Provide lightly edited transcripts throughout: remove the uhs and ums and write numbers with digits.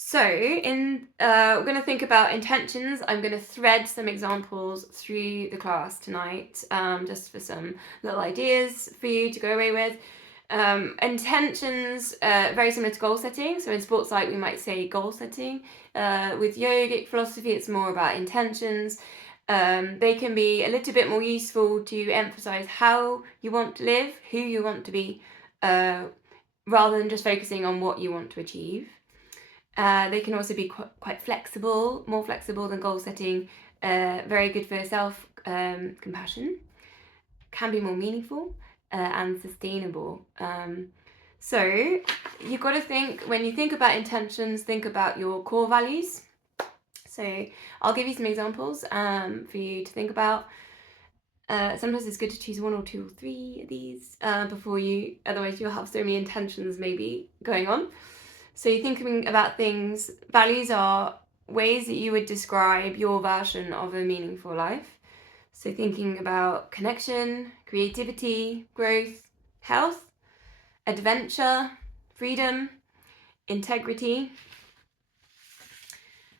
So, we're going to think about intentions. I'm going to thread some examples through the class tonight, just for some little ideas for you to go away with. Intentions, very similar to goal setting. So in sports psych, we might say goal setting. With yogic philosophy, it's more about intentions. They can be a little bit more useful to emphasize how you want to live, who you want to be, rather than just focusing on what you want to achieve. They can also be quite flexible, more flexible than goal setting, very good for self compassion, can be more meaningful and sustainable. So you've got to think, when you think about intentions, think about your core values. So I'll give you some examples for you to think about. Sometimes it's good to choose one or two or three of these before you, otherwise you'll have so many intentions maybe going on. So you're thinking about things, values are ways that you would describe your version of a meaningful life. So thinking about connection, creativity, growth, health, adventure, freedom, integrity.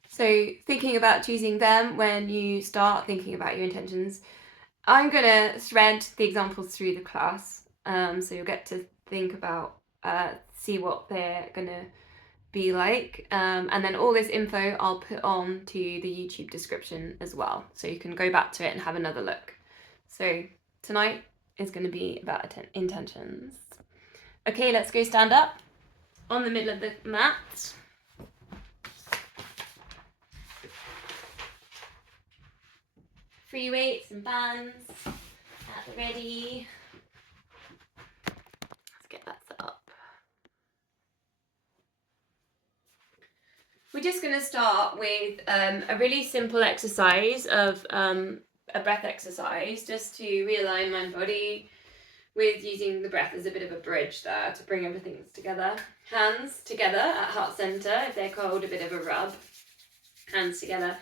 So thinking about choosing them when you start thinking about your intentions. I'm going to thread the examples through the class, so you'll get to think about, see what they're going to be like, and then all this info I'll put on to the YouTube description as well, so you can go back to it and have another look. So tonight is going to be about intentions. Okay, let's go stand up on the middle of the mat. Free weights and bands at the ready. Let's get that set up. We're just going to start with a really simple exercise of a breath exercise, just to realign mind body, with using the breath as a bit of a bridge there to bring everything together. Hands together at heart center, if they're cold, a bit of a rub. Hands together.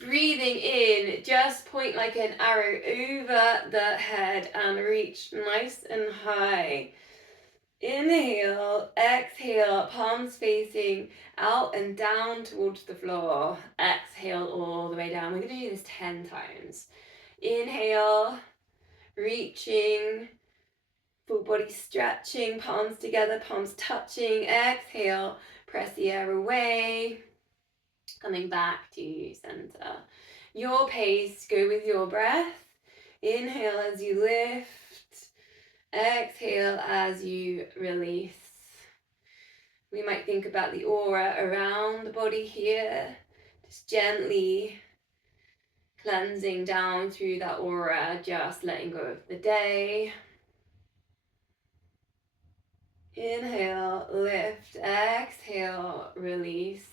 Breathing in, just point like an arrow over the head and reach nice and high. Inhale, exhale, palms facing out and down towards the floor. Exhale all the way down. We're going to do this 10 times. Inhale, reaching, full body stretching, palms together, palms touching. Exhale, press the air away. Coming back to center. Your pace, go with your breath. Inhale as you lift. Exhale as you release. We might think about the aura around the body here. Just gently cleansing down through that aura, just letting go of the day. Inhale, lift, exhale, release.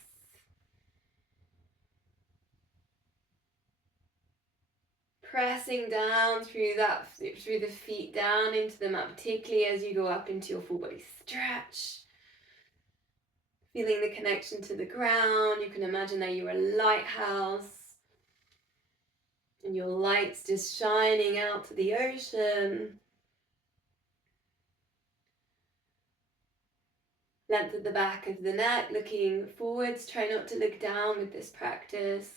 Pressing down through the feet down into the mat, particularly as you go up into your full body stretch. Feeling the connection to the ground. You can imagine that you're a lighthouse and your light's just shining out to the ocean. Length at the back of the neck, looking forwards. Try not to look down with this practice.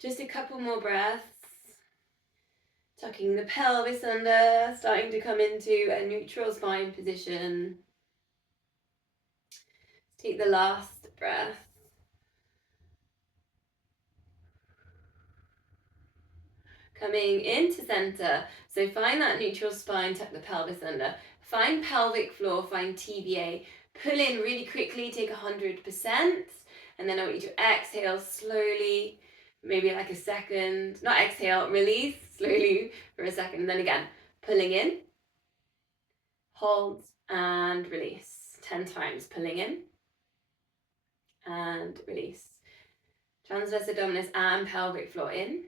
Just a couple more breaths. Tucking the pelvis under, starting to come into a neutral spine position. Take the last breath. Coming into center. So find that neutral spine, tuck the pelvis under. Find pelvic floor, find TVA. Pull in really quickly, take 100%. And then I want you to exhale slowly, maybe like a second. Not exhale, release slowly for a second. And then again, pulling in, hold, and release. 10 times, pulling in and release. Transverse abdominis and pelvic floor in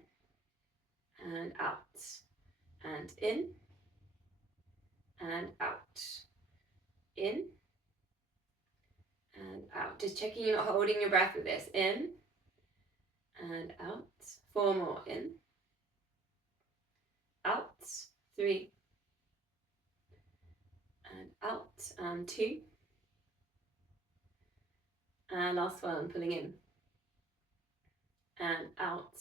and out and in and out, in and out. Just checking you're not holding your breath with this. In and out. 4 more. In, out. 3 and out. And 2 And last one, pulling in and out.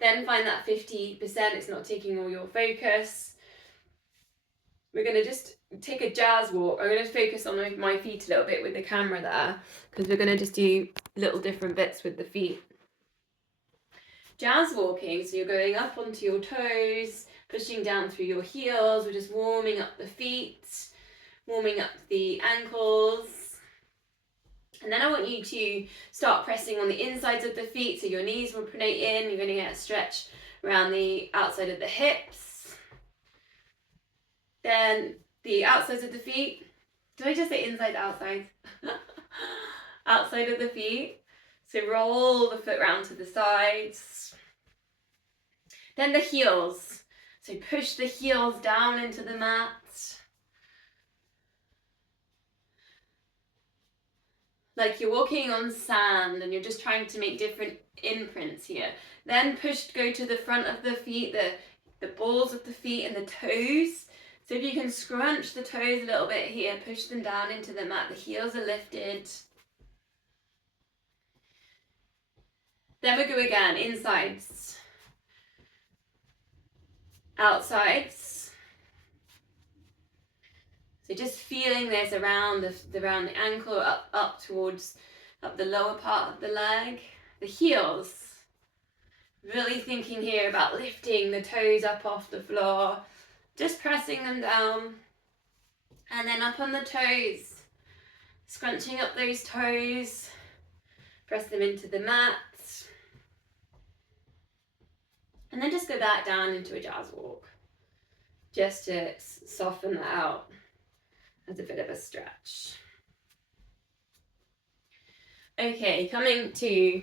Then find that 50%, it's not taking all your focus. We're going to just take a jazz walk. I'm going to focus on my feet a little bit with the camera there, because we're going to just do little different bits with the feet. Jazz walking, so you're going up onto your toes, pushing down through your heels. We're just warming up the feet, warming up the ankles. And then I want you to start pressing on the insides of the feet, so your knees will pronate in. You're going to get a stretch around the outside of the hips. Then the outsides of the feet. Did I just say inside, outside? Outside of the feet. So roll the foot round to the sides. Then the heels. So push the heels down into the mat. Like you're walking on sand and you're just trying to make different imprints here. Then go to the front of the feet, the balls of the feet and the toes. So if you can scrunch the toes a little bit here, push them down into the mat. The heels are lifted. Then we go again, insides, outsides. So just feeling this around the ankle, up the lower part of the leg. The heels. Really thinking here about lifting the toes up off the floor. Just pressing them down. And then up on the toes. Scrunching up those toes. Press them into the mat. And then just go back down into a jazz walk. Just to soften that out as a bit of a stretch. Okay, coming to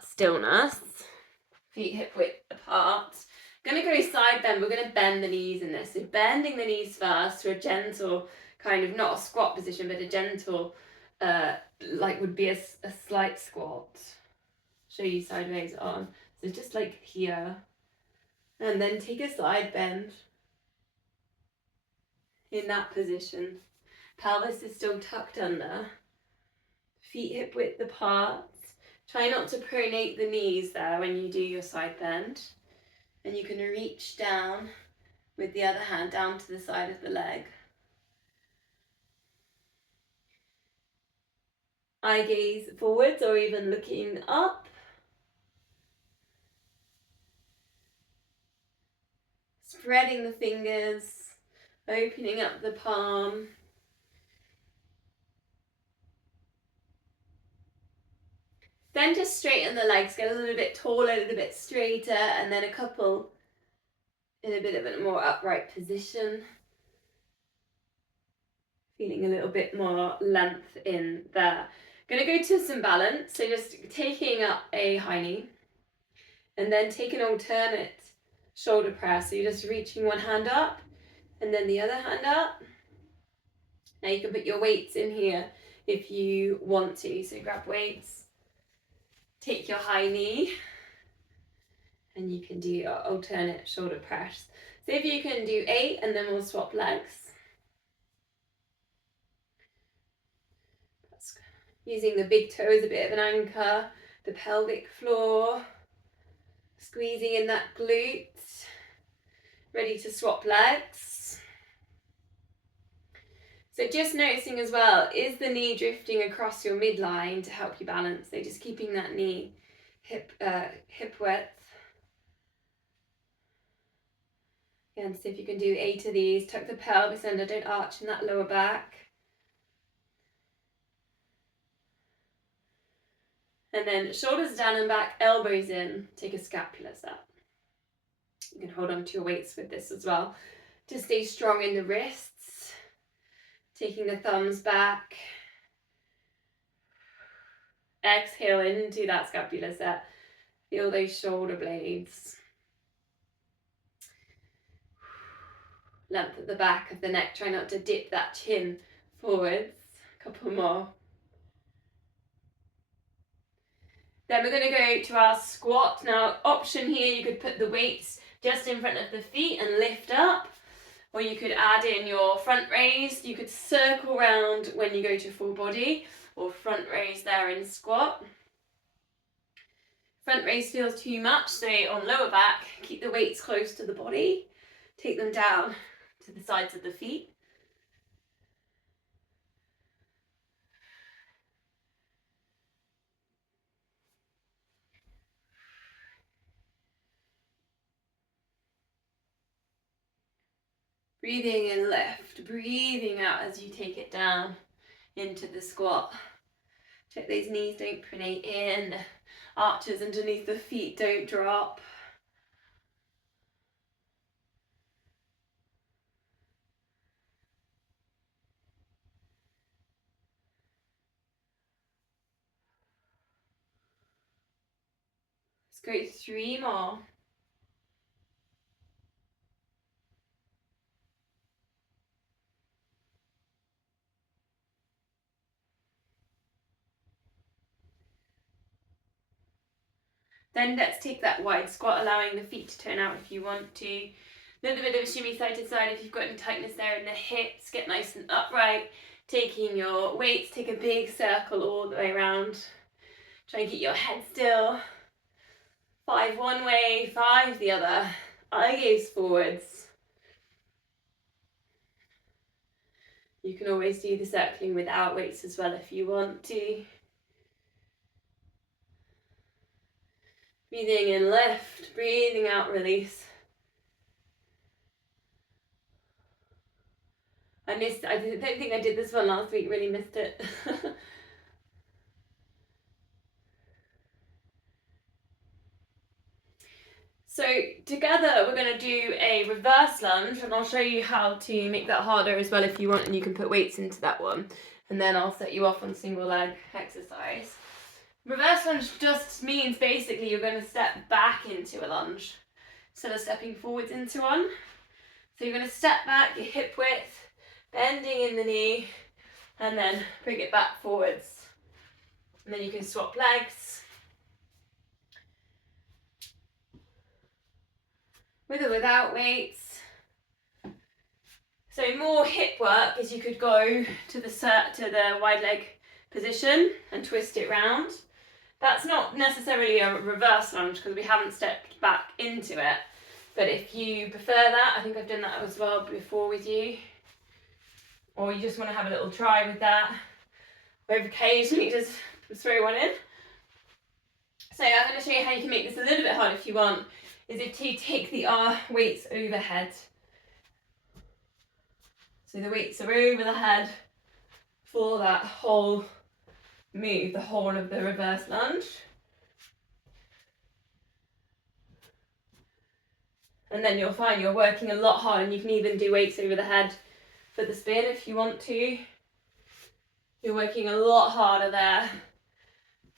stillness. Feet hip width apart. Going to go side bend. We're going to bend the knees in this. So bending the knees first to a gentle kind of, not a squat position, but a gentle, like would be a slight squat. Show you sideways on. So just like here. And then take a side bend. In that position. Pelvis is still tucked under. Feet hip width apart. Try not to pronate the knees there when you do your side bend. And you can reach down with the other hand down to the side of the leg. Eye gaze forwards or even looking up. Spreading the fingers, opening up the palm. Then just straighten the legs, get a little bit taller, a little bit straighter, and then a couple in a bit of a more upright position. Feeling a little bit more length in there. Going to go to some balance, so just taking up a high knee, and then take an alternate shoulder press. So you're just reaching one hand up, and then the other hand up. Now you can put your weights in here if you want to. So grab weights, take your high knee, and you can do your alternate shoulder press. So if you can do 8, and then we'll swap legs. That's using the big toe as a bit of an anchor, the pelvic floor, squeezing in that glute, ready to swap legs. So just noticing as well, is the knee drifting across your midline to help you balance? So just keeping that knee hip width. Again, see if you can do 8 of these. Tuck the pelvis under, don't arch in that lower back. And then shoulders down and back, elbows in. Take a scapular set. You can hold on to your weights with this as well. To stay strong in the wrists. Taking the thumbs back. Exhale into that scapular set. Feel those shoulder blades. Length at the back of the neck. Try not to dip that chin forwards. A couple more. Then we're going to go to our squat. Now, option here, you could put the weights just in front of the feet and lift up. Or you could add in your front raise. You could circle round when you go to full body. or front raise there in squat. Front raise feels too much, so on lower back, keep the weights close to the body. Take them down to the sides of the feet. Breathing in lift, breathing out as you take it down into the squat. Check those knees don't pronate in. Arches underneath the feet don't drop. Let's go 3 more. Then let's take that wide squat, allowing the feet to turn out if you want to. A little bit of a shimmy side to side if you've got any tightness there in the hips. Get nice and upright. Taking your weights, take a big circle all the way around. Try and keep your head still. 5 one way, 5 the other. Eye gaze forwards. You can always do the circling without weights as well if you want to. Breathing in lift, breathing out release. I don't think I did this one last week, really missed it. So together we're going to do a reverse lunge, and I'll show you how to make that harder as well if you want, and you can put weights into that one. And then I'll set you off on single leg exercise. Reverse lunge just means basically you're going to step back into a lunge instead of stepping forwards into one. So you're going to step back, your hip width, bending in the knee, and then bring it back forwards. And then you can swap legs. With or without weights. So more hip work is you could go to the wide leg position and twist it round. That's not necessarily a reverse lunge because we haven't stepped back into it. But if you prefer that, I think I've done that as well before with you. Or you just want to have a little try with that. Or occasionally just throw one in. So I'm going to show you how you can make this a little bit harder if you want. Is if you take the weights overhead. So the weights are over the head for that whole move, the whole of the reverse lunge. And then you'll find you're working a lot harder, and you can even do weights over the head for the spin if you want to. You're working a lot harder there,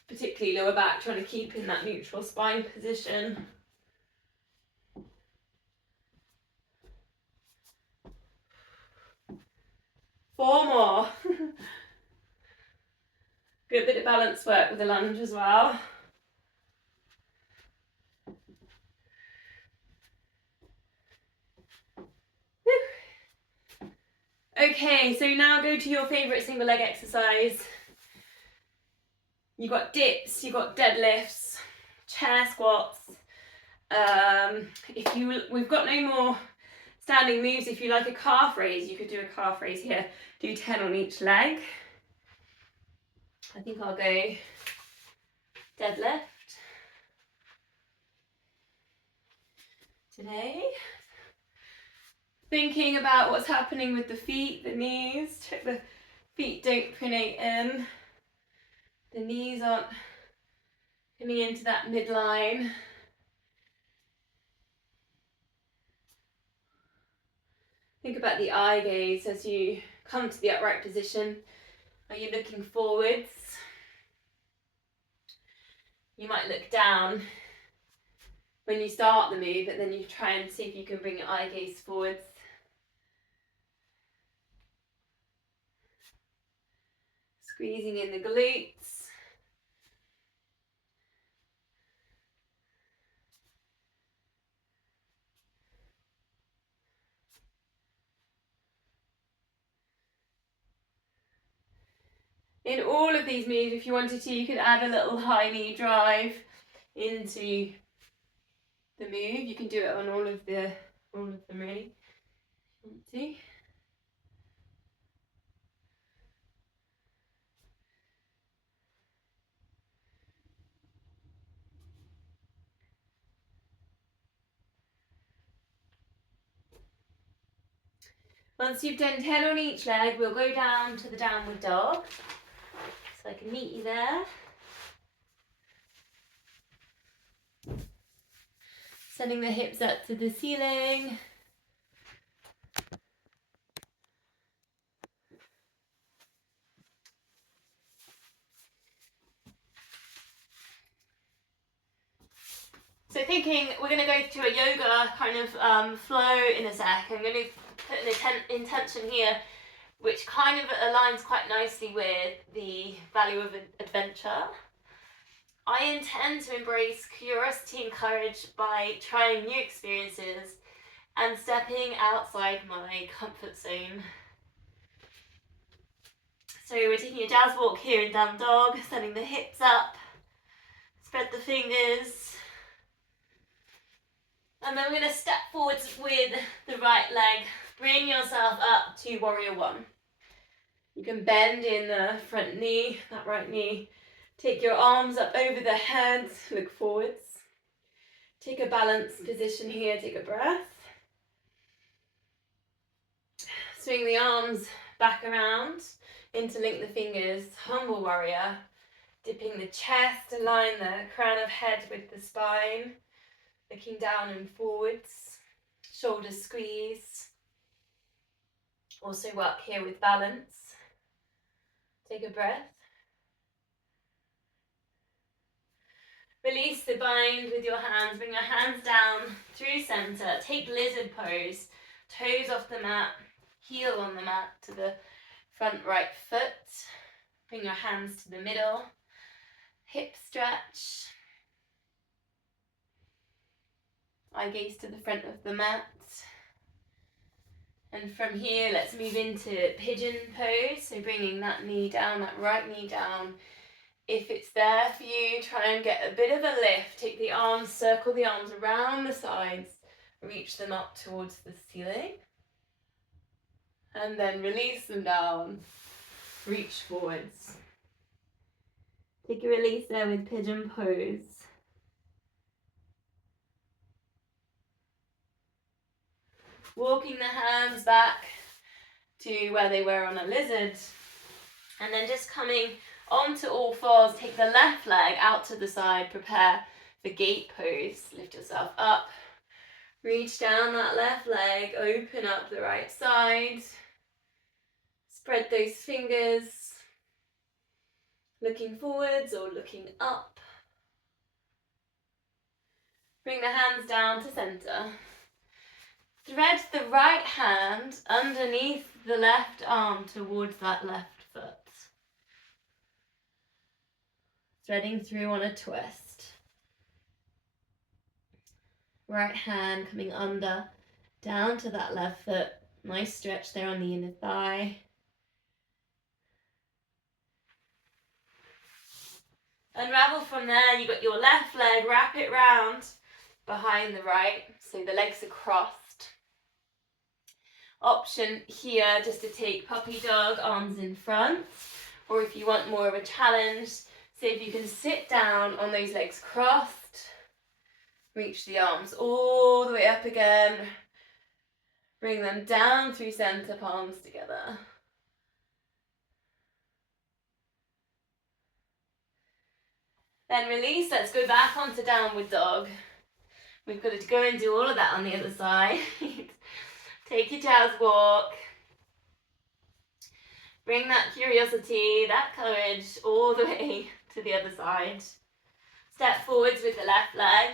particularly lower back, trying to keep in that neutral spine position. Four more. Good bit of balance work with the lunge as well. Okay, so now go to your favourite single leg exercise. You've got dips, you've got deadlifts, chair squats. We've got no more standing moves. If you like a calf raise, you could do a calf raise here. Do 10 on each leg. I think I'll go deadlift today. Thinking about what's happening with the feet, the knees. Check the feet don't pronate in. The knees aren't coming into that midline. Think about the eye gaze as you come to the upright position. Are you looking forwards? You might look down when you start the move, and then you try and see if you can bring your eye gaze forwards. Squeezing in the glutes. In all of these moves, if you wanted to, you could add a little high knee drive into the move. You can do it on all of them really, if you want to. Once you've done 10 on each leg, we'll go down to the downward dog. So I can meet you there. Sending the hips up to the ceiling. So thinking we're going to go to a yoga kind of flow in a sec. I'm going to put an intention here which kind of aligns quite nicely with the value of adventure. I intend to embrace curiosity and courage by trying new experiences and stepping outside my comfort zone. So we're taking a jazz walk here in down dog, sending the hips up, spread the fingers, and then we're going to step forwards with the right leg. Bring yourself up to warrior one. You can bend in the front knee, that right knee. Take your arms up over the head, look forwards. Take a balanced position here, take a breath. Swing the arms back around, interlink the fingers, humble warrior. Dipping the chest, align the crown of head with the spine. Looking down and forwards, shoulders squeeze. Also work here with balance. Take a breath. Release the bind with your hands. Bring your hands down through center. Take lizard pose. Toes off the mat. Heel on the mat to the front right foot. Bring your hands to the middle. Hip stretch. Eye gaze to the front of the mat. And from here, let's move into pigeon pose. So bringing that knee down, that right knee down. If it's there for you, try and get a bit of a lift. Take the arms, circle the arms around the sides. Reach them up towards the ceiling. And then release them down. Reach forwards. Take a release there with pigeon pose. Walking the hands back to where they were on a lizard. And then just coming onto all fours, take the left leg out to the side, prepare for gate pose. Lift yourself up. Reach down that left leg, open up the right side. Spread those fingers. Looking forwards or looking up. Bring the hands down to center. Thread the right hand underneath the left arm towards that left foot. Threading through on a twist. Right hand coming under, down to that left foot. Nice stretch there on the inner thigh. Unravel from there, you've got your left leg, wrap it round behind the right, so the legs are crossed. Option here just to take puppy dog, arms in front, or if you want more of a challenge, see if you can sit down on those legs crossed, reach the arms all the way up again, bring them down through center, palms together. Then release, let's go back onto downward dog. We've got to go and do all of that on the other side. Take your jazz walk. Bring that curiosity, that courage all the way to the other side. Step forwards with the left leg.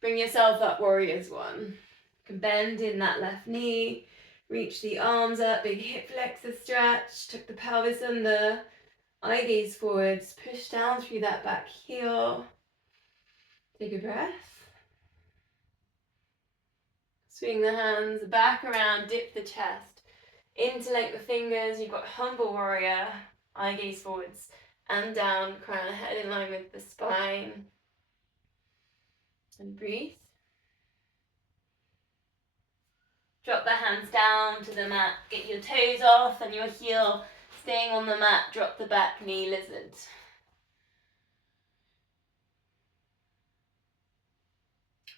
Bring yourself up, warriors one. You can bend in that left knee. Reach the arms up, big hip flexor stretch. Tuck the pelvis under. Eye gaze forwards. Push down through that back heel. Take a breath. Swing the hands back around, dip the chest. Interlink the fingers, you've got humble warrior. Eye gaze forwards and down, crown of head in line with the spine. And breathe. Drop the hands down to the mat, get your toes off and your heel staying on the mat, drop the back knee lizard.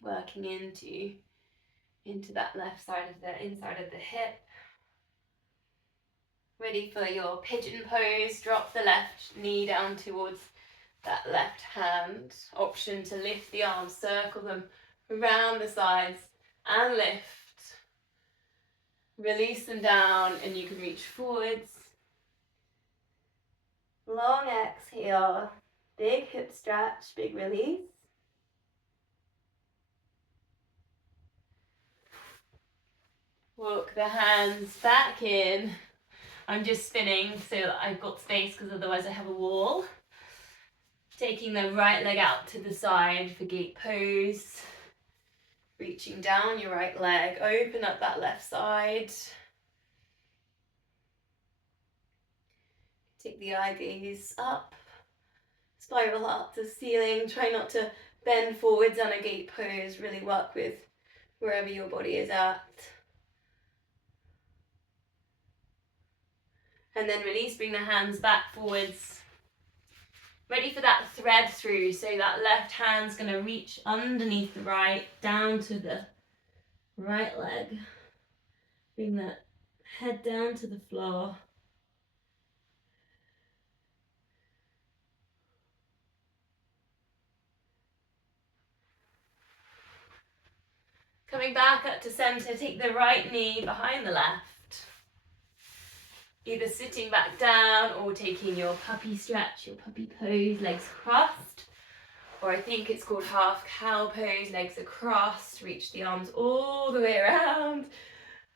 Working into that left side of the inside of the hip. Ready for your pigeon pose, drop the left knee down towards that left hand. Option to lift the arms, circle them around the sides and lift. Release them down and you can reach forwards. Long exhale, big hip stretch, big release. Walk the hands back in. I'm just spinning so that I've got space because otherwise I have a wall. Taking the right leg out to the side for gate pose. Reaching down your right leg, open up that left side. Take the eye gaze up. Spiral up to the ceiling. Try not to bend forwards on a gate pose. Really work with wherever your body is at. And then release, bring the hands back forwards. Ready for that thread through. So that left hand's going to reach underneath the right, down to the right leg. Bring that head down to the floor. Coming back up to center, take the right knee behind the left. Either sitting back down or taking your puppy stretch, your puppy pose, legs crossed. Or I think it's called half cow pose, legs across, reach the arms all the way around.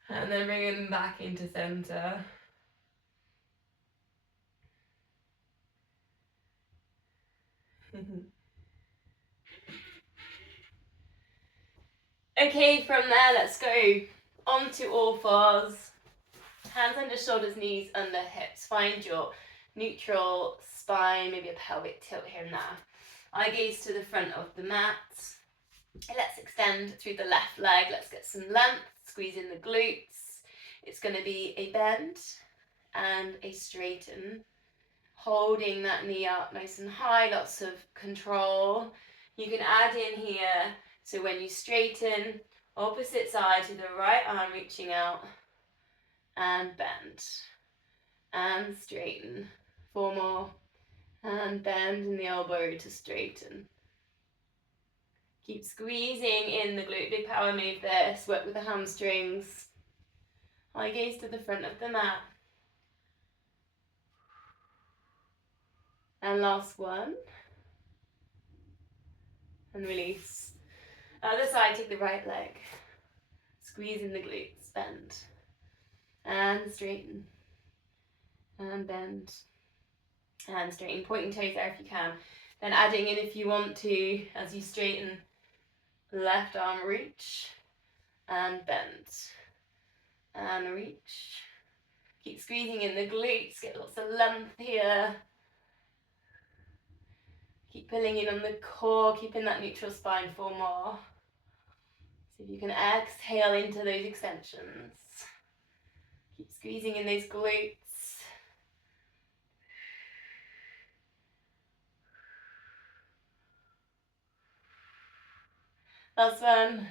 And then bring them back into center. Okay, from there, let's go onto all fours. Hands under shoulders, knees under hips. Find your neutral spine, maybe a pelvic tilt here and there. Eye gaze to the front of the mat. Let's extend through the left leg. Let's get some length. Squeeze in the glutes. It's going to be a bend and a straighten. Holding that knee up nice and high, lots of control. You can add in here, so when you straighten, opposite side to the right arm reaching out, and bend, and straighten. 4 more, and bend in the elbow to straighten. Keep squeezing in the glute, big power move this, work with the hamstrings. Eye gaze to the front of the mat. And last one. And release. Other side, take the right leg. Squeeze in the glutes, bend. And straighten. And bend. And straighten. Pointing toes there if you can. Then adding in if you want to, as you straighten, left arm reach. And bend. And reach. Keep squeezing in the glutes, get lots of length here. Keep pulling in on the core, keeping that neutral spine. 4 more. See if you can exhale into those extensions. Keep squeezing in those glutes. Last one.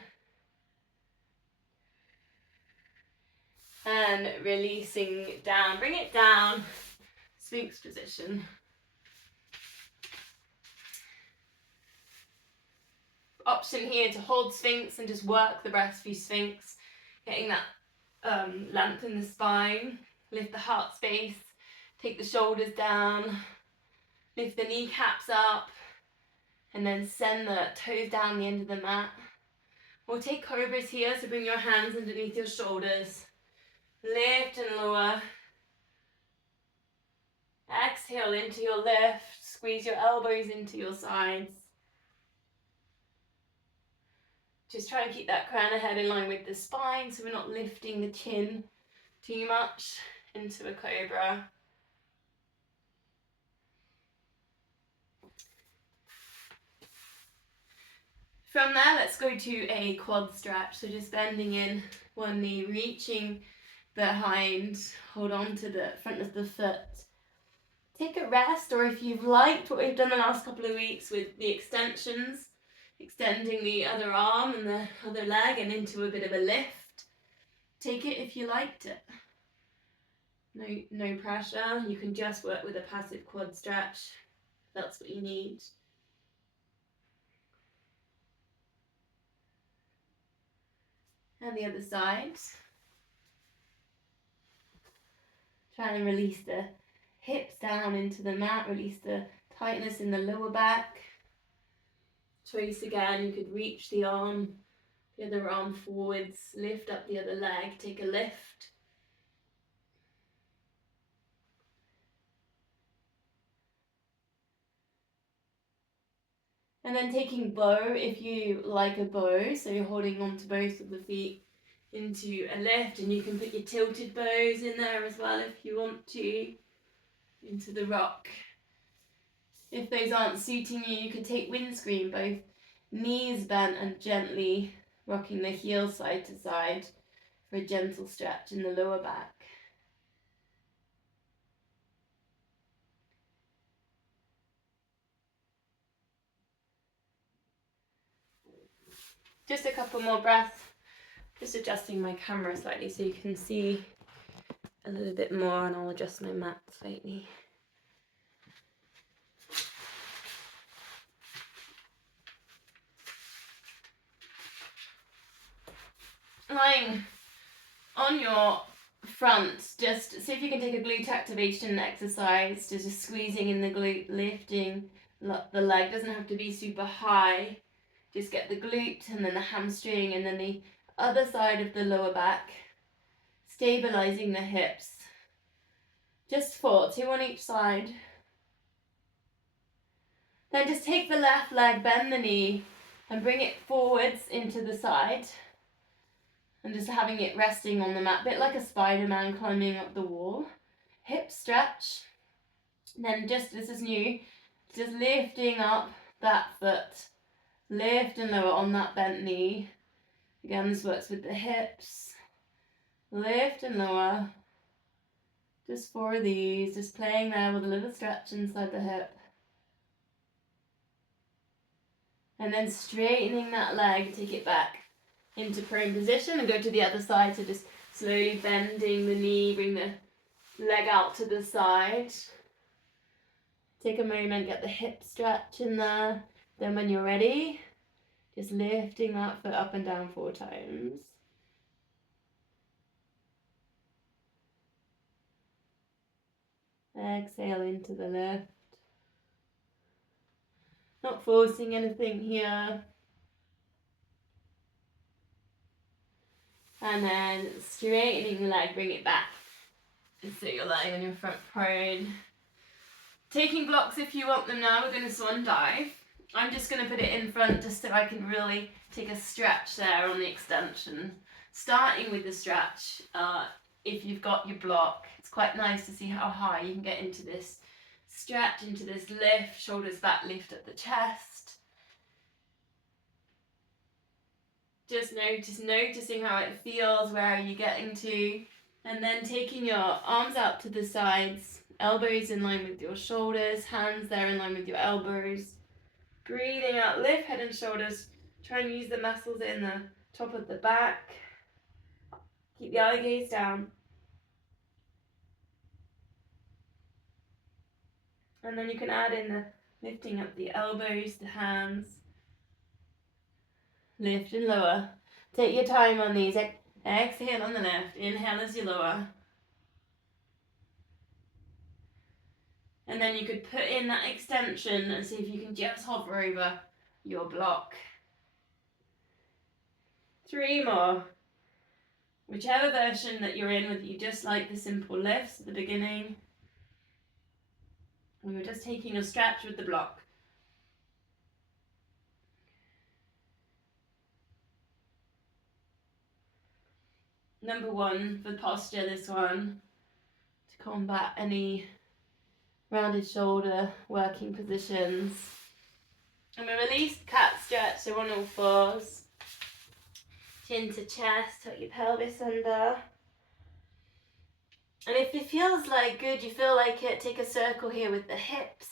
And releasing down. Bring it down. Sphinx position. Option here to hold Sphinx and just work the breath through Sphinx. Getting that length in the spine. Lift the heart space. Take the shoulders down. Lift the kneecaps up. And then send the toes down the end of the mat. Or take cobras here, so bring your hands underneath your shoulders. Lift and lower. Exhale into your lift. Squeeze your elbows into your sides. Just try and keep that crown of head in line with the spine, so we're not lifting the chin too much into a cobra. From there, let's go to a quad stretch. So just bending in one knee, reaching behind, hold on to the front of the foot. Take a rest, or if you've liked what we've done the last couple of weeks with the extensions, extending the other arm and the other leg and into a bit of a lift, take it if you liked it. No pressure. You can just work with a passive quad stretch. That's what you need. And the other side. Try and release the hips down into the mat, release the tightness in the lower back. Choice again, you could reach the other arm forwards, lift up the other leg, take a lift. And then taking bow, if you like a bow, so you're holding on to both of the feet into a lift, and you can put your tilted bows in there as well if you want to, into the rock. If those aren't suiting you, you could take windscreen, both knees bent and gently rocking the heel side to side for a gentle stretch in the lower back. Just a couple more breaths. Just adjusting my camera slightly so you can see a little bit more, and I'll adjust my mat slightly. Lying on your front, just see if you can take a glute activation exercise, just squeezing in the glute, lifting the leg. Doesn't have to be super high. Just get the glute and then the hamstring and then the other side of the lower back, stabilizing the hips. Just 4, 2 on each side. Then just take the left leg, bend the knee and bring it forwards into the side. And just having it resting on the mat, a bit like a Spider-Man climbing up the wall. Hip stretch. Then just, this is new, just lifting up that foot. Lift and lower on that bent knee. Again, this works with the hips. Lift and lower. Just 4 of these, just playing there with a little stretch inside the hip. And then straightening that leg, take it back into prone position and go to the other side. So just slowly bending the knee, bring the leg out to the side. Take a moment, get the hip stretch in there. Then when you're ready, just lifting that foot up and down 4 times. Exhale into the lift. Not forcing anything here. And then straightening the leg, bring it back. And so you're lying on your front prone. Taking blocks if you want them now. We're going to swan dive. I'm just going to put it in front just so I can really take a stretch there on the extension. Starting with the stretch, if you've got your block, it's quite nice to see how high you can get into this stretch, into this lift, shoulders back, lift at the chest. Just noticing how it feels, where are you getting to, and then taking your arms out to the sides, elbows in line with your shoulders, hands there in line with your elbows. Breathing out, lift head and shoulders, try and use the muscles in the top of the back. Keep the eye gaze down. And then you can add in the lifting up the elbows, the hands. Lift and lower. Take your time on these. Exhale on the left. Inhale as you lower. And then you could put in that extension and see if you can just hover over your block. 3 more. Whichever version that you're in, whether you just like the simple lifts at the beginning. We were just taking a stretch with the block. Number 1 for posture, this one, to combat any rounded shoulder working positions. And we release cat stretch, so on all fours. Chin to chest, tuck your pelvis under. And if it feels like good, you feel like it, take a circle here with the hips.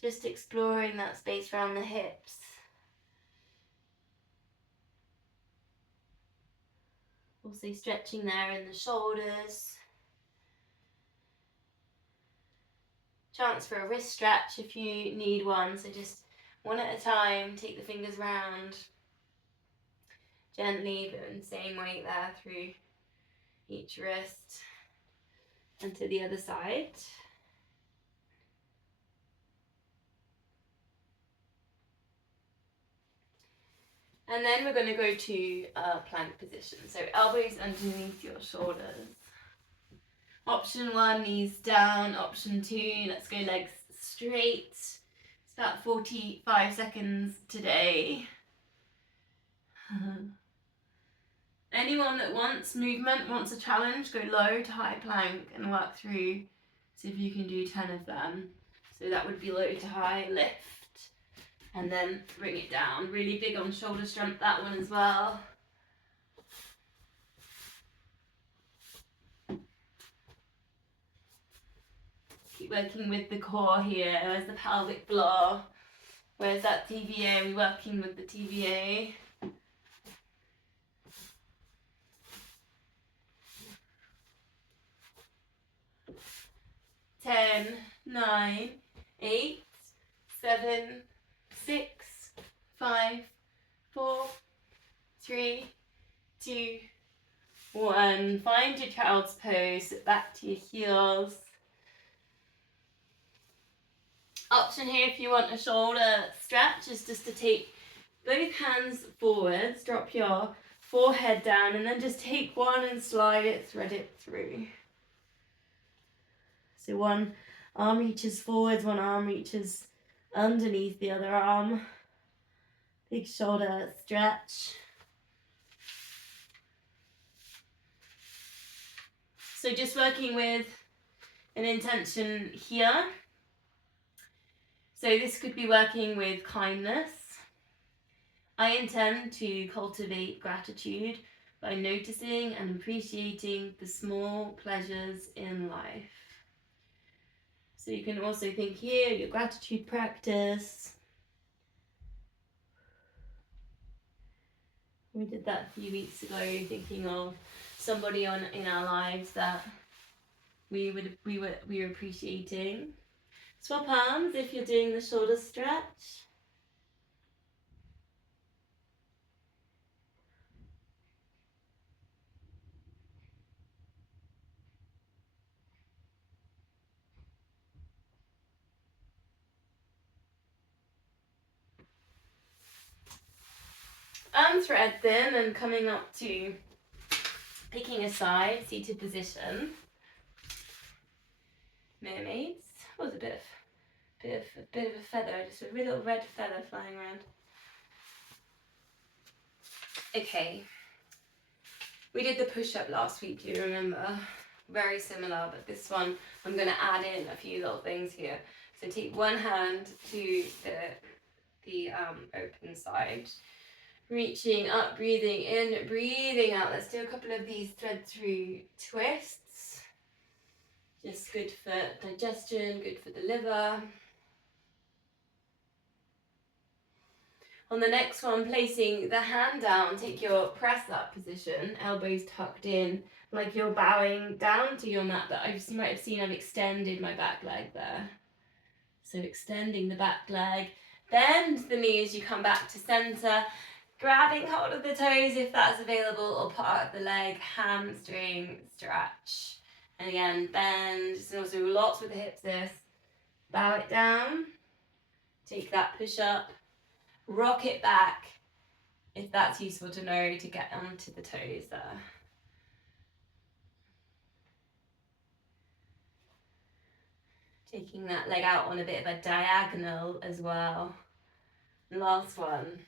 Just exploring that space around the hips. Also stretching there in the shoulders. Chance for a wrist stretch if you need one. So just one at a time, take the fingers round. Gently, but in the same weight there through each wrist. And to the other side. And then we're going to go to plank position. So elbows underneath your shoulders. Option 1, knees down. Option 2, let's go legs straight. It's about 45 seconds today. Anyone that wants movement, wants a challenge, go low to high plank and work through. See if you can do 10 of them. So that would be low to high lift. And then bring it down. Really big on shoulder strength, that one as well. Keep working with the core here. Where's the pelvic floor? Where's that TVA? We're working with the TVA. 10, 9, 8, 7, 6, 5, 4, 3, 2, 1. Find your child's pose. Sit back to your heels. Option here if you want a shoulder stretch is just to take both hands forwards, drop your forehead down, and then just take one and slide it, thread it through. So one arm reaches forwards, one arm reaches underneath the other arm. Big shoulder stretch. So just working with an intention here. So this could be working with kindness. I intend to cultivate gratitude by noticing and appreciating the small pleasures in life. So you can also think here, your gratitude practice. We did that a few weeks ago, thinking of somebody in our lives that we were appreciating. Swap arms if you're doing the shoulder stretch. Unthread them and coming up to picking a side, seated position. Mermaids. What was a bit of a feather, just a little red feather flying around. Okay. We did the push-up last week, do you remember? Very similar, but this one I'm going to add in a few little things here. So take one hand to the open side, reaching up, breathing in, breathing out. Let's do a couple of these thread through twists. Just good for digestion, good for the liver. On the next one, placing the hand down, take your press up position, elbows tucked in, like you're bowing down to your mat. That you might have seen I've extended my back leg there. So extending the back leg, bend the knee as you come back to center, grabbing hold of the toes if that's available, or part of the leg, hamstring stretch. And again, bend, so also lots with the hips this. Bow it down, take that push up, rock it back, if that's useful to know to get onto the toes there. Taking that leg out on a bit of a diagonal as well. Last one.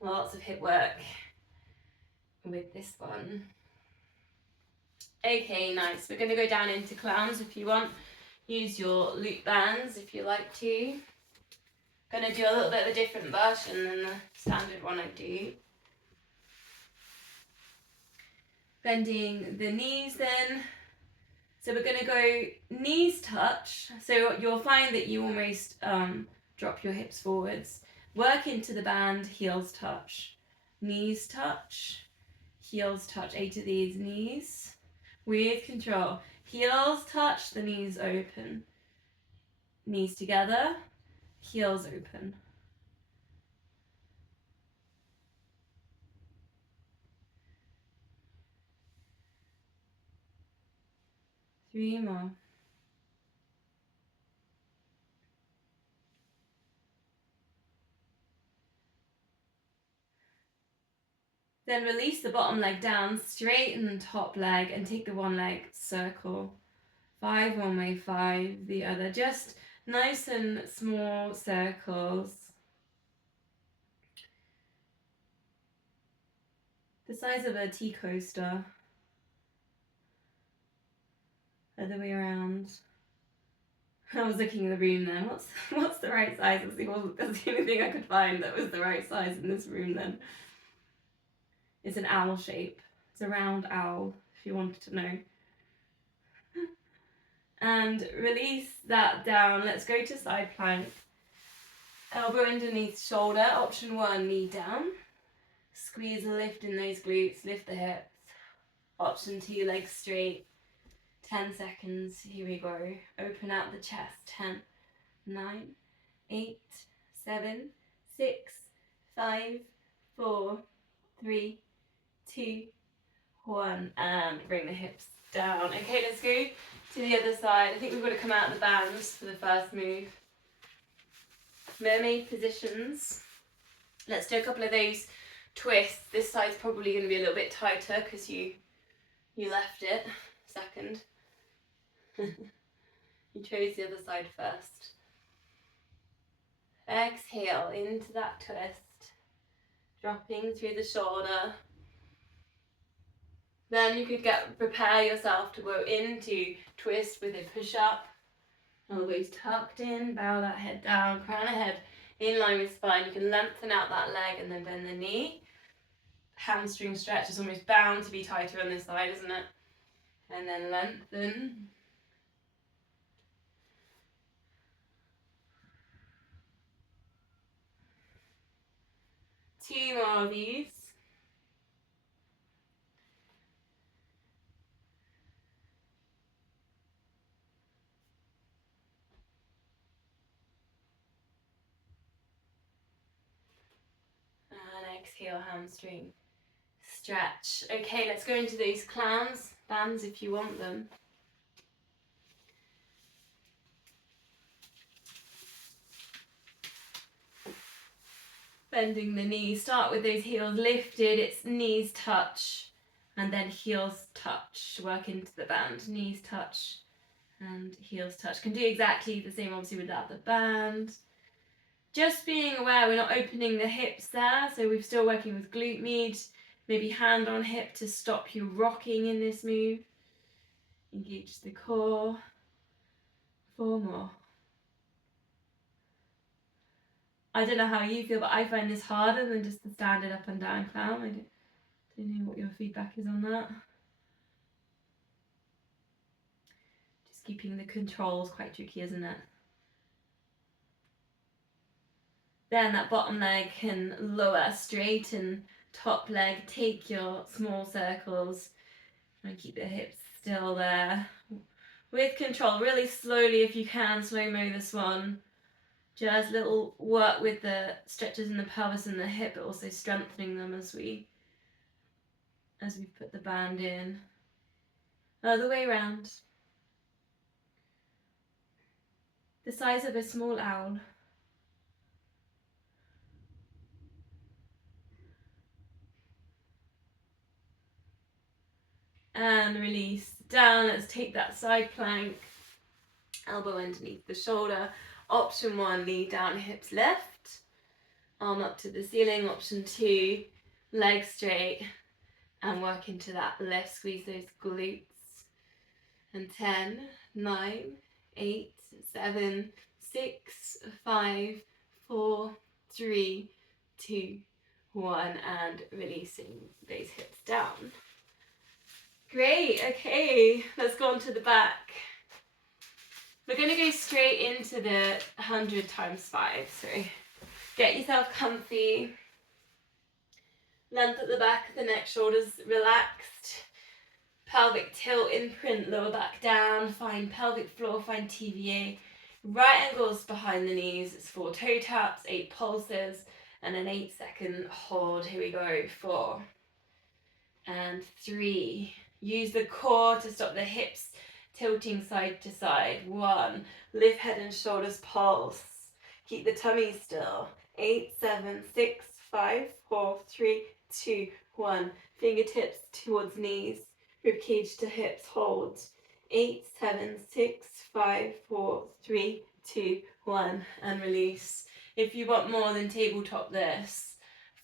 Lots of hip work with this one. Okay, nice. We're going to go down into clowns if you want. Use your loop bands if you like to. Gonna do a little bit of a different version than the standard one I do. Bending the knees then. So we're gonna go knees touch. So you'll find that you almost drop your hips forwards. Work into the band, heels touch. Knees touch, heels touch. 8 of these, knees with control. Heels touch, the knees open. Knees together, heels open. Three more. Then release the bottom leg down, straighten the top leg and take the one leg circle. 5 one way, 5 the other. Just nice and small circles. The size of a tea coaster. Other way around. I was looking in the room then. What's the right size? That's the only thing I could find that was the right size in this room then. It's an owl shape. It's a round owl, if you wanted to know. And release that down. Let's go to side plank. Elbow underneath shoulder. Option 1, knee down. Squeeze and lift in those glutes. Lift the hips. Option 2, legs straight. 10 seconds. Here we go. Open out the chest. 10, 9, 8, 7, 6, 5, 4, 3, 2, 1. And bring the hips down. Okay, let's go to the other side. I think we've got to come out of the bands for the first move. Mermaid positions. Let's do a couple of those twists. This side's probably going to be a little bit tighter because you left it second. You chose the other side first. Exhale into that twist, dropping through the shoulder. Then you could prepare yourself to go into twist with a push-up. Elbows tucked in, bow that head down, crown of head in line with spine. You can lengthen out that leg and then bend the knee. Hamstring stretch is almost bound to be tighter on this side, isn't it? And then lengthen. Two more of these. And exhale, hamstring stretch. Okay, let's go into these bands if you want them. Bending the knees. Start with those heels lifted. It's knees touch and then heels touch. Work into the band. Knees touch and heels touch. Can do exactly the same obviously without the band. Just being aware we're not opening the hips there, so we're still working with glute med. Maybe hand on hip to stop you rocking in this move. Engage the core. 4 more. I don't know how you feel, but I find this harder than just the standard up and down clown. I don't know what your feedback is on that. Just keeping the control is quite tricky, isn't it? Then that bottom leg can lower, straighten top leg, take your small circles and keep the hips still there. With control, really slowly if you can, slow-mo this one. Just little work with the stretches in the pelvis and the hip, but also strengthening them as we put the band in. Other way around. The size of a small owl. And release down. Let's take that side plank. Elbow underneath the shoulder. Option 1, knee down, hips lift. Arm up to the ceiling. Option 2, legs straight. And work into that lift. Squeeze those glutes. And 10, 9, 8, 7, 6, 5, 4, 3, 2, 1, and releasing those hips down. Great, okay, let's go on to the back. We're going to go straight into the 100 times 5, so get yourself comfy, length at the back of the neck, shoulders relaxed, pelvic tilt, imprint, lower back down, find pelvic floor, find TVA, right angles behind the knees, it's 4 toe taps, 8 pulses, and an 8-second hold. Here we go, 4 and 3. Use the core to stop the hips tilting side to side. 1, lift head and shoulders, pulse. Keep the tummy still. 8, 7, 6, 5, 4, 3, 2, 1. Fingertips towards knees. Ribcage to hips, hold. 8, 7, 6, 5, 4, 3, 2, 1. And release. If you want more than tabletop this.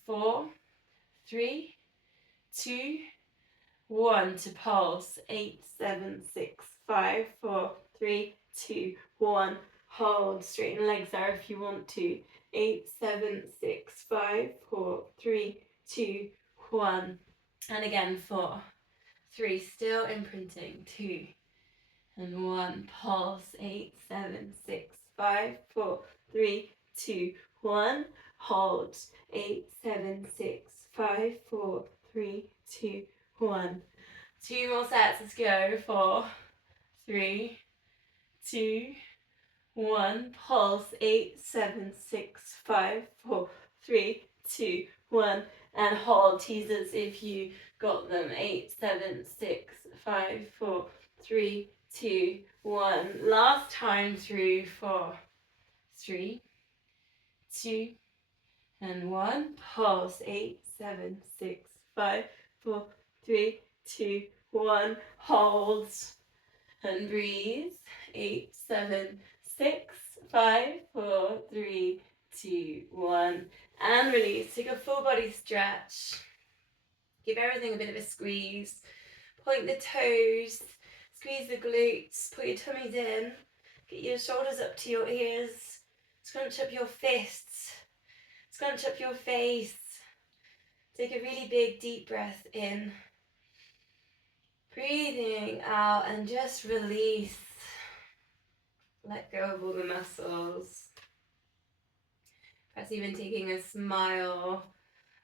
4, 3, 2, 1 to pulse. 8, 7, 6, 5, 4, 3, 2, 1. Hold. Straighten legs there if you want to. 8, 7, 6, 5, 4, 3, 2, 1. And again, 4, 3. Still imprinting. 2 and 1. Pulse. 8, 7, 6, 5, 4, 3, 2, 1. Hold. 8, 7, 6, 5, 4, 3, 2, 1. 2 more sets. Let's go. 4, 3, 2, 1. Pulse. 8, 7, 6, 5, 4, 3, 2, 1. And hold. Teasers if you got them. 8, 7, 6, 5, 4, 3, 2, 1. Last time through. 4, 3, 2, and 1. Pulse. 8, 7, 6, 5, 4, 3, 2, 1. Hold and breathe. 8, 7, 6, 5, 4, 3, 2, 1. And release. Take a full body stretch. Give everything a bit of a squeeze. Point the toes. Squeeze the glutes. Put your tummies in. Get your shoulders up to your ears. Scrunch up your fists. Scrunch up your face. Take a really big deep breath in. Breathing out and just release. Let go of all the muscles. Perhaps even taking a smile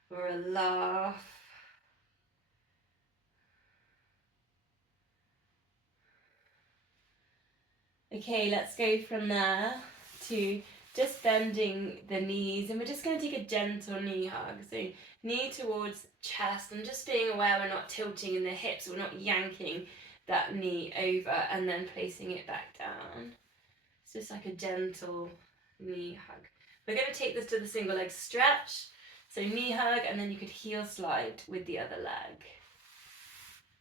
or a laugh. Okay, let's go from there to just bending the knees, and we're just going to take a gentle knee hug. So knee towards chest, and just being aware we're not tilting in the hips, we're not yanking that knee over and then placing it back down. It's just like a gentle knee hug. We're going to take this to the single leg stretch. So knee hug, and then you could heel slide with the other leg.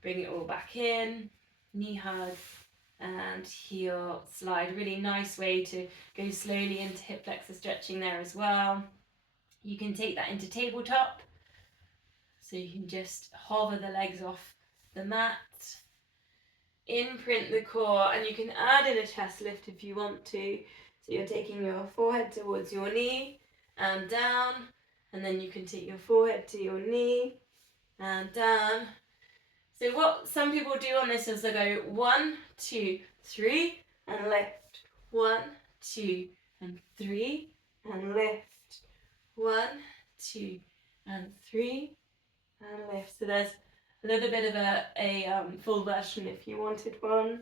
Bring it all back in, knee hug, and heel slide. Really nice way to go slowly into hip flexor stretching there as well. You can take that into tabletop. So you can just hover the legs off the mat. Imprint the core, and you can add in a chest lift if you want to. So you're taking your forehead towards your knee and down, and then you can take your forehead to your knee and down. So what some people do on this is they go 1, 2, 3 and lift. 1, 2 and 3 and lift. 1, 2 and 3 and lift. So there's a little bit of a full version if you wanted one.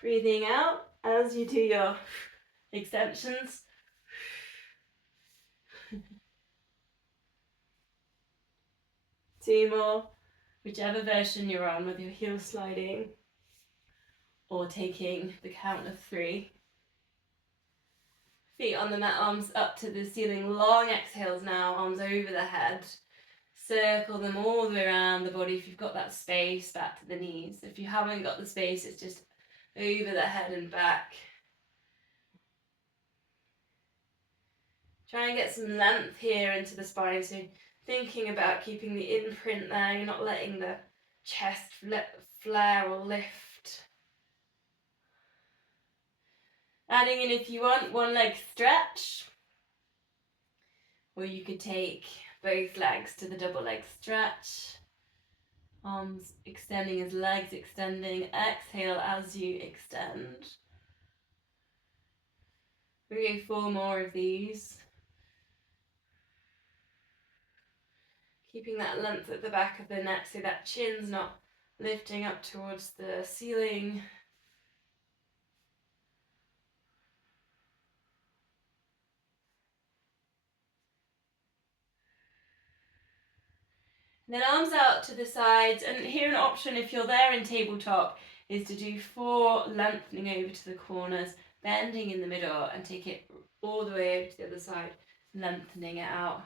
Breathing out as you do your extensions. Two more, whichever version you're on, with your heel sliding or taking the count of 3. Feet on the mat, arms up to the ceiling. Long exhales now, arms over the head. Circle them all the way around the body if you've got that space, back to the knees. If you haven't got the space, it's just over the head and back. Try and get some length here into the spine, so Thinking about keeping the imprint there, you're not letting the chest flare or lift. Adding in, if you want, one leg stretch, or you could take both legs to the double leg stretch. Arms extending as legs extending. Exhale as you extend. We go 4 more of these. Keeping that length at the back of the neck so that chin's not lifting up towards the ceiling. And then arms out to the sides, and here an option if you're there in tabletop is to do 4 lengthening over to the corners, bending in the middle, and take it all the way over to the other side, lengthening it out.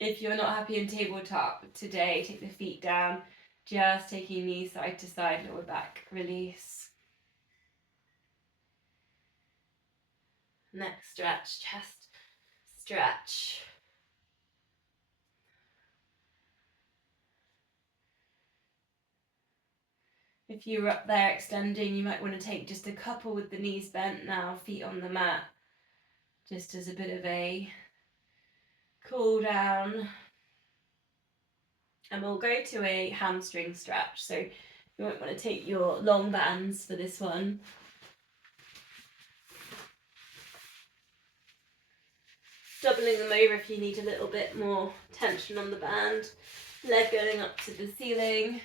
If you're not happy in tabletop today, take the feet down, just taking knees side to side, lower back, release. Neck stretch, chest stretch. If you're up there extending, you might want to take just a couple with the knees bent now, feet on the mat, just as a bit of a cool down. And we'll go to a hamstring stretch. So you might want to take your long bands for this one. Doubling them over if you need a little bit more tension on the band. Leg going up to the ceiling.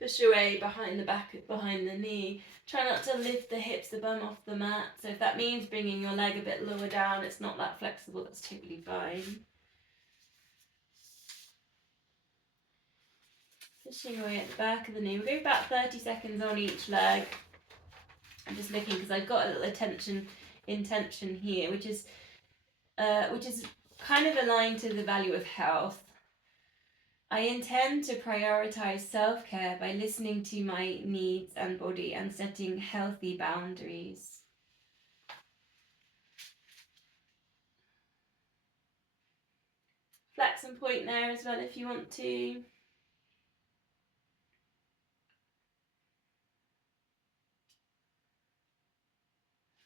Push away behind the back, behind the knee. Try not to lift the hips, the bum off the mat. So if that means bringing your leg a bit lower down, it's not that flexible, that's totally fine. Pushing away at the back of the knee. We'll go about 30 seconds on each leg. I'm just looking because I've got a little intention here, which is kind of aligned to the value of health. I intend to prioritize self-care by listening to my needs and body and setting healthy boundaries. Flex and point there as well if you want to.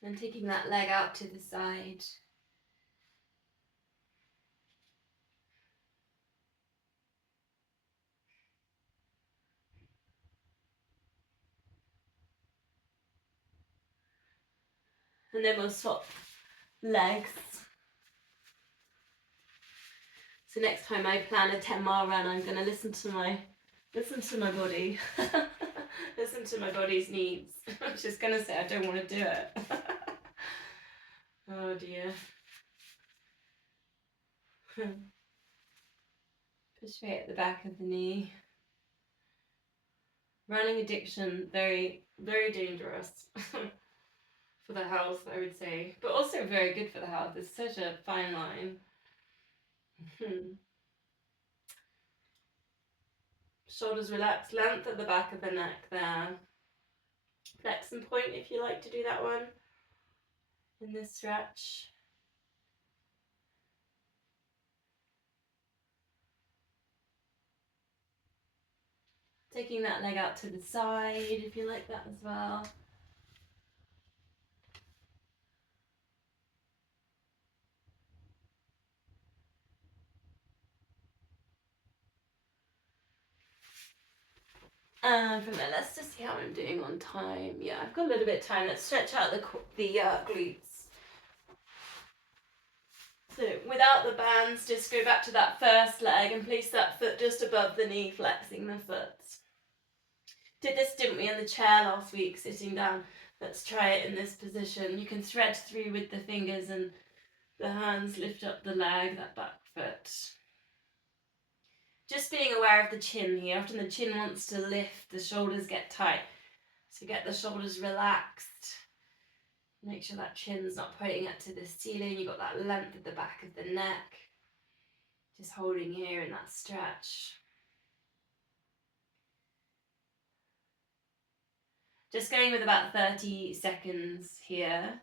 And taking that leg out to the side. And then we'll swap legs. So next time I plan a 10-mile run, I'm going to listen to my body. Listen to my body's needs. I'm just going to say I don't want to do it. Oh dear. Push straight at the back of the knee. Running addiction, very, very dangerous for the health, I would say, but also very good for the health. It's such a fine line. Shoulders relaxed, length at the back of the neck there. Flex and point if you like to do that one in this stretch. Taking that leg out to the side if you like that as well. And from there, let's just see how I'm doing on time. Yeah, I've got a little bit of time. Let's stretch out the glutes. So without the bands, just go back to that first leg and place that foot just above the knee, flexing the foot. Did this, didn't we, in the chair last week, sitting down. Let's try it in this position. You can thread through with the fingers and the hands, lift up the leg, that back foot. Just being aware of the chin here. Often the chin wants to lift, the shoulders get tight. So get the shoulders relaxed. Make sure that chin's not pointing up to the ceiling. You've got that length at the back of the neck. Just holding here in that stretch. Just going with about 30 seconds here.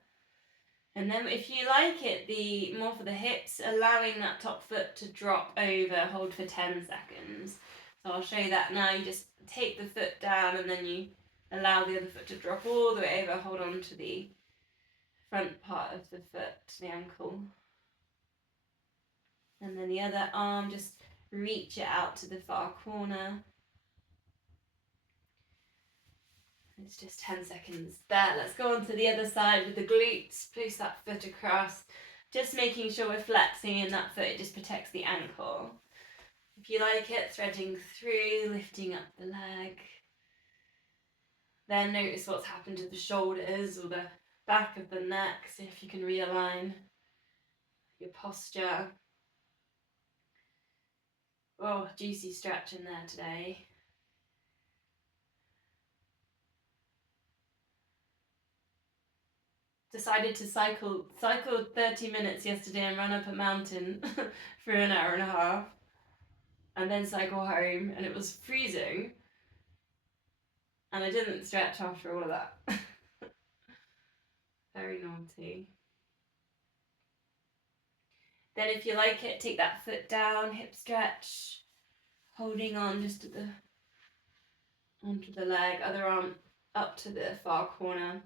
And then if you like it, the more for the hips, allowing that top foot to drop over, hold for 10 seconds. So I'll show you that now. You just take the foot down and then you allow the other foot to drop all the way over, hold on to the front part of the foot, the ankle. And then the other arm, just reach it out to the far corner. It's just 10 seconds there. Let's go on to the other side with the glutes. Place that foot across. Just making sure we're flexing in that foot. It just protects the ankle. If you like it, threading through, lifting up the leg. Then notice what's happened to the shoulders or the back of the neck. See if you can realign your posture. Oh, juicy stretch in there today. Decided to cycle 30 minutes yesterday and run up a mountain for an hour and a half. And then cycle home, and it was freezing. And I didn't stretch after all of that. Very naughty. Then if you like it, take that foot down, hip stretch, holding on just at onto the leg, other arm up to the far corner.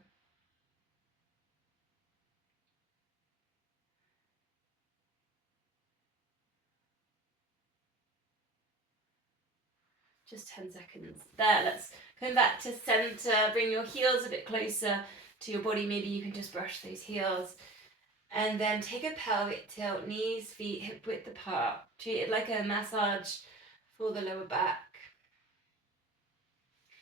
Just 10 seconds. There, let's come back to center. Bring your heels a bit closer to your body. Maybe you can just brush those heels. And then take a pelvic tilt, knees, feet, hip width apart. Treat it like a massage for the lower back.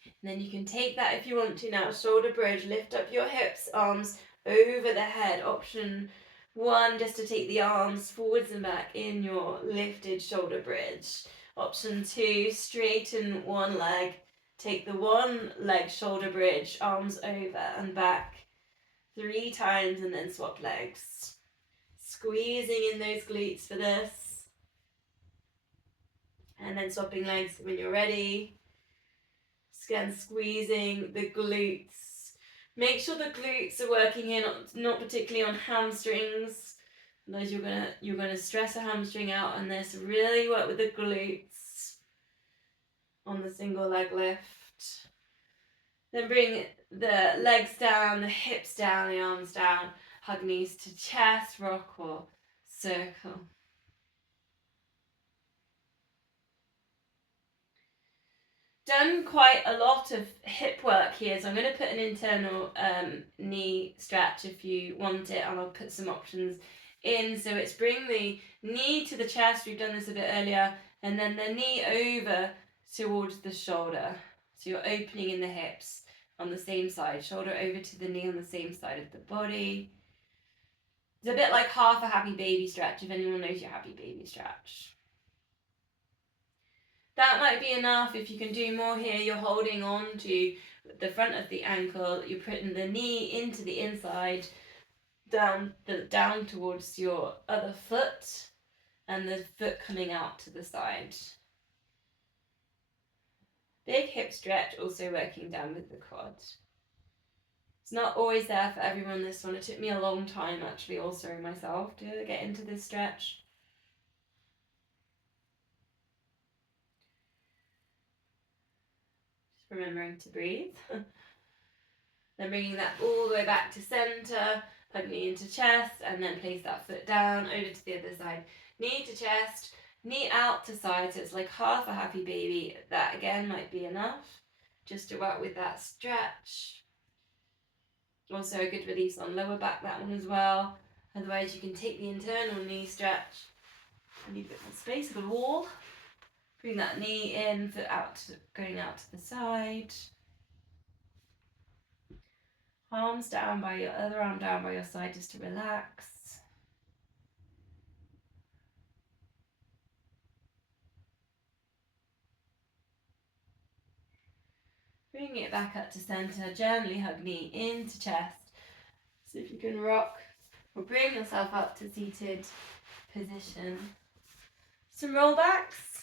And then you can take that if you want to now. Shoulder bridge, lift up your hips, arms over the head. Option 1, just to take the arms forwards and back in your lifted shoulder bridge. Option 2, straighten one leg. Take the one leg shoulder bridge, arms over and back 3 times and then swap legs. Squeezing in those glutes for this. And then swapping legs when you're ready. Again, squeezing the glutes. Make sure the glutes are working here, not particularly on hamstrings. Otherwise you're gonna stress a hamstring out on this. Really work with the glutes on the single leg lift. Then bring the legs down, the hips down, the arms down. Hug knees to chest, rock or circle. Done quite a lot of hip work here, so I'm going to put an internal knee stretch if you want it, and I'll put some options in. So it's bring the knee to the chest, we've done this a bit earlier, and then the knee over towards the shoulder. So you're opening in the hips on the same side, shoulder over to the knee on the same side of the body. It's a bit like half a happy baby stretch, if anyone knows your happy baby stretch. That might be enough. If you can do more here, you're holding on to the front of the ankle, you're putting the knee into the inside, down towards your other foot, and the foot coming out to the side. Big hip stretch, also working down with the quad. It's not always there for everyone, this one. It took me a long time, actually, also myself, to get into this stretch. Just remembering to breathe. Then bringing that all the way back to center, hug knee into chest, and then place that foot down, over to the other side. Knee to chest, knee out to side, so it's like half a happy baby. That again might be enough, just to work with that stretch. Also a good release on lower back, that one as well. Otherwise you can take the internal knee stretch. I need a bit more space for the wall. Bring that knee in, foot out, going out to the side. Arms down by your other arm down by your side just to relax. Bring it back up to center, gently hug knee into chest. See if you can rock or bring yourself up to seated position. Some rollbacks.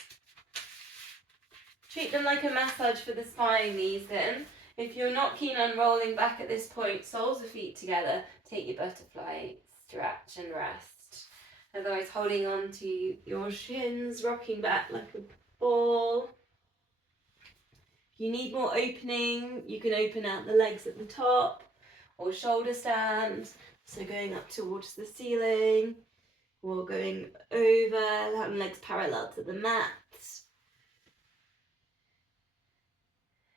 Treat them like a massage for the spine, these then. If you're not keen on rolling back at this point, soles of feet together, take your butterfly, stretch and rest. Otherwise, holding on to your shins, rocking back like a ball. If you need more opening, you can open out the legs at the top or shoulder stand. So going up towards the ceiling or going over, having legs parallel to the mat.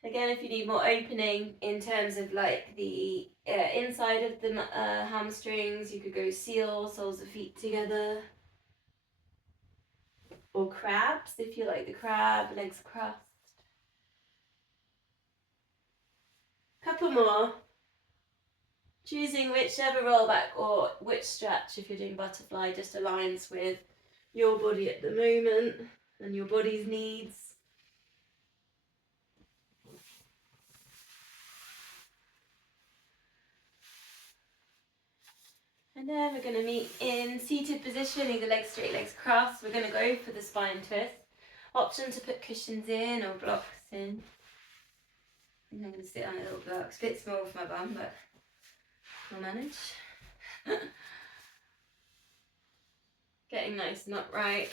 Again, if you need more opening in terms of like the inside of the hamstrings, you could go seal, soles of feet together. Or crabs, if you like the crab, legs crossed. Couple more. Choosing whichever roll back or which stretch, if you're doing butterfly, just aligns with your body at the moment and your body's needs. And then we're going to meet in seated position, either legs straight, legs crossed. We're going to go for the spine twist. Option to put cushions in or blocks in. I'm going to sit on a little block. It's a bit small for my bum, but we'll manage. Getting nice and upright.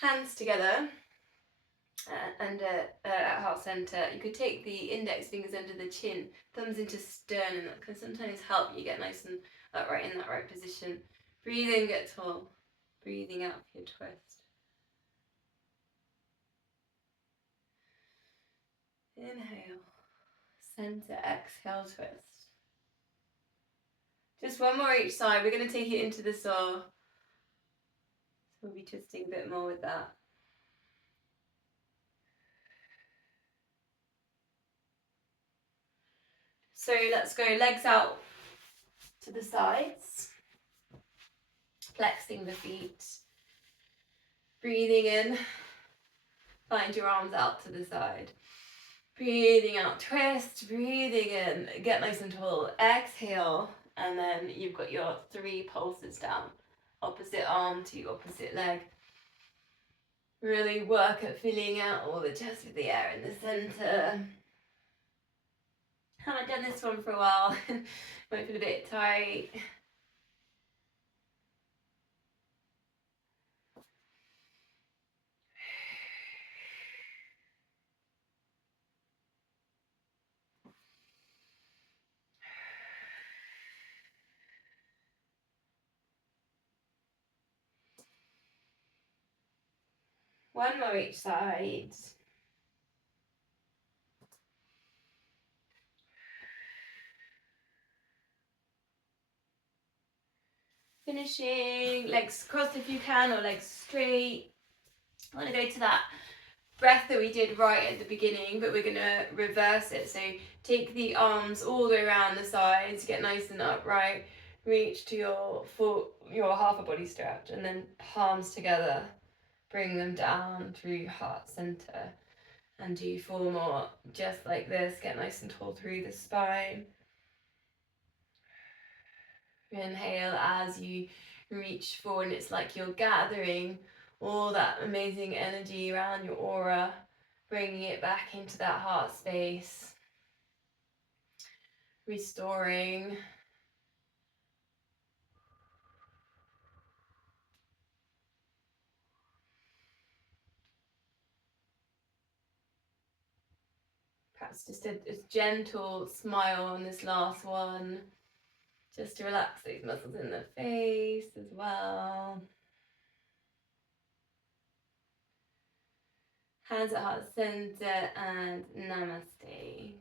Hands together and at heart centre. You could take the index fingers under the chin, thumbs into sternum. That can sometimes help you get nice and upright in that right position. Breathe in, get tall. Breathing out for your twist. Inhale, centre, exhale, twist. Just one more each side. We're going to take it into the saw. So we'll be twisting a bit more with that. So let's go legs out to the sides, flexing the feet, breathing in, find your arms out to the side, breathing out, twist, breathing in, get nice and tall, exhale, and then you've got your 3 pulses down, opposite arm to opposite leg. Really work at filling out all the chest with the air in the centre. Haven't done this one for a while, might feel a bit tight. One more each side. Finishing, legs crossed if you can, or legs straight. I want to go to that breath that we did right at the beginning, but we're going to reverse it. So take the arms all the way around the sides, get nice and upright, reach to your half a body stretch, and then palms together, bring them down through heart center, and do 4 more just like this. Get nice and tall through the spine. Inhale as you reach forward, and it's like you're gathering all that amazing energy around your aura, bringing it back into that heart space, restoring. Perhaps just a gentle smile on this last one, just to relax those muscles in the face as well. Hands at heart center and namaste.